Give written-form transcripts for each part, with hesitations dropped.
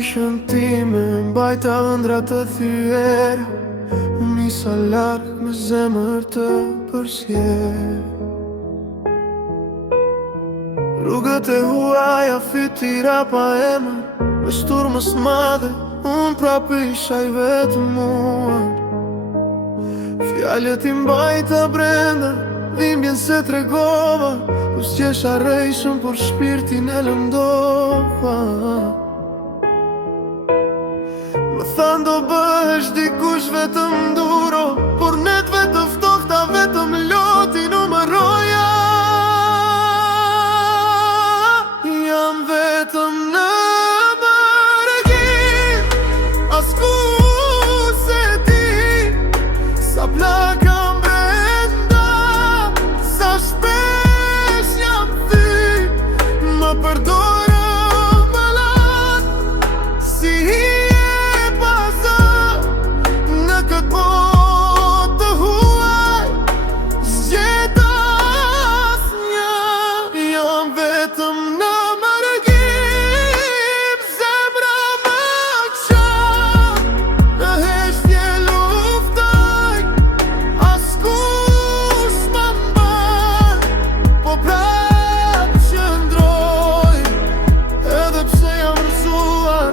ishën time, mbajta ëndra të thyera. Unë nisa larg me zemër të përsjer. Rrugët e huaja, fytyra pa emër, me shturmës madhe, unë prapë isha i vetëm mua. Fjalët i mbajta brenda, dhimbjen se tregova, ku s'qesha rejshëm, por shpirtin e lëndova. Më thanë do bëhesh dikush vetëm duro, por netve të ftohta vetëm loti numëroja. Jam vetëm në mërgim, askush se di sa plaka mbrenda, sa shpesh jam thy. Më përdora më lat, si hije pasa në këtë botë të huaj, zgjeta asnjë. Jam vetëm në mërgim, zemra më qan, në heshtje luftoj, askush më mban, po prapë qëndroj, edhe pse jam rëzuar,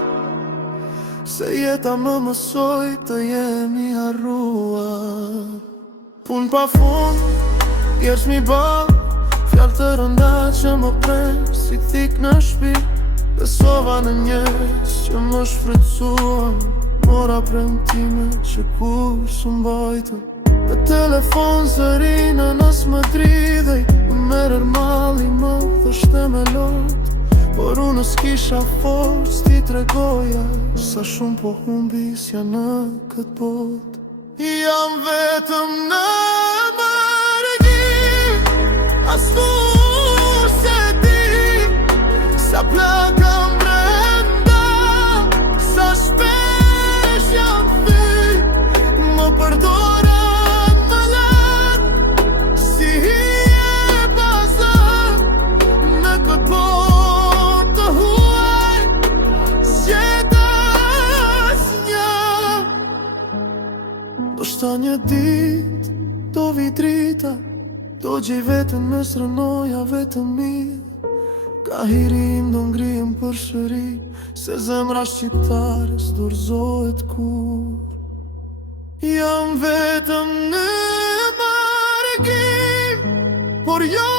se jeta më mësoj të jemi harruar. Pun pa fund, djersh mi ball, fjallë të rënda që më pren si thik në shpirt. Besova në njerëz që më shfrytzuan, mora premtime që kur së mbajtën. Në telefon zërina nas më dridhej, më merër mali më thështe me lot, por unë s'kisha forës t'i tregoja sa shumë po humbisja në këtë botë. Jam vetëm në mërgim, askush se di sa plaka mbrenda, sa shpesh jam thy. Më përdora më lat, si hije pasa në këtë botë të huaj, zgjeta asnjë. Do shta një dit, do vi drita, do gjej vetën me srënoja vetëm mirë. Ka hirim do ngrihem përsëri, se zemra shqiptare s'dorzohet kur. Jam vetëm në mërgim, por jo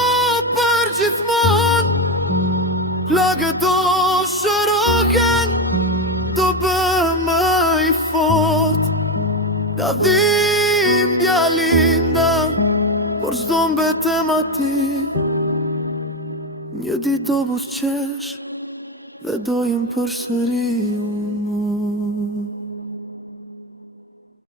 për gjithmon. Plagët do shërohen, do bëhem më i fort. Da dhimbja linda, por s'do mbetem aty. Një ditë do busqesh, dhe do jem përsëri unë.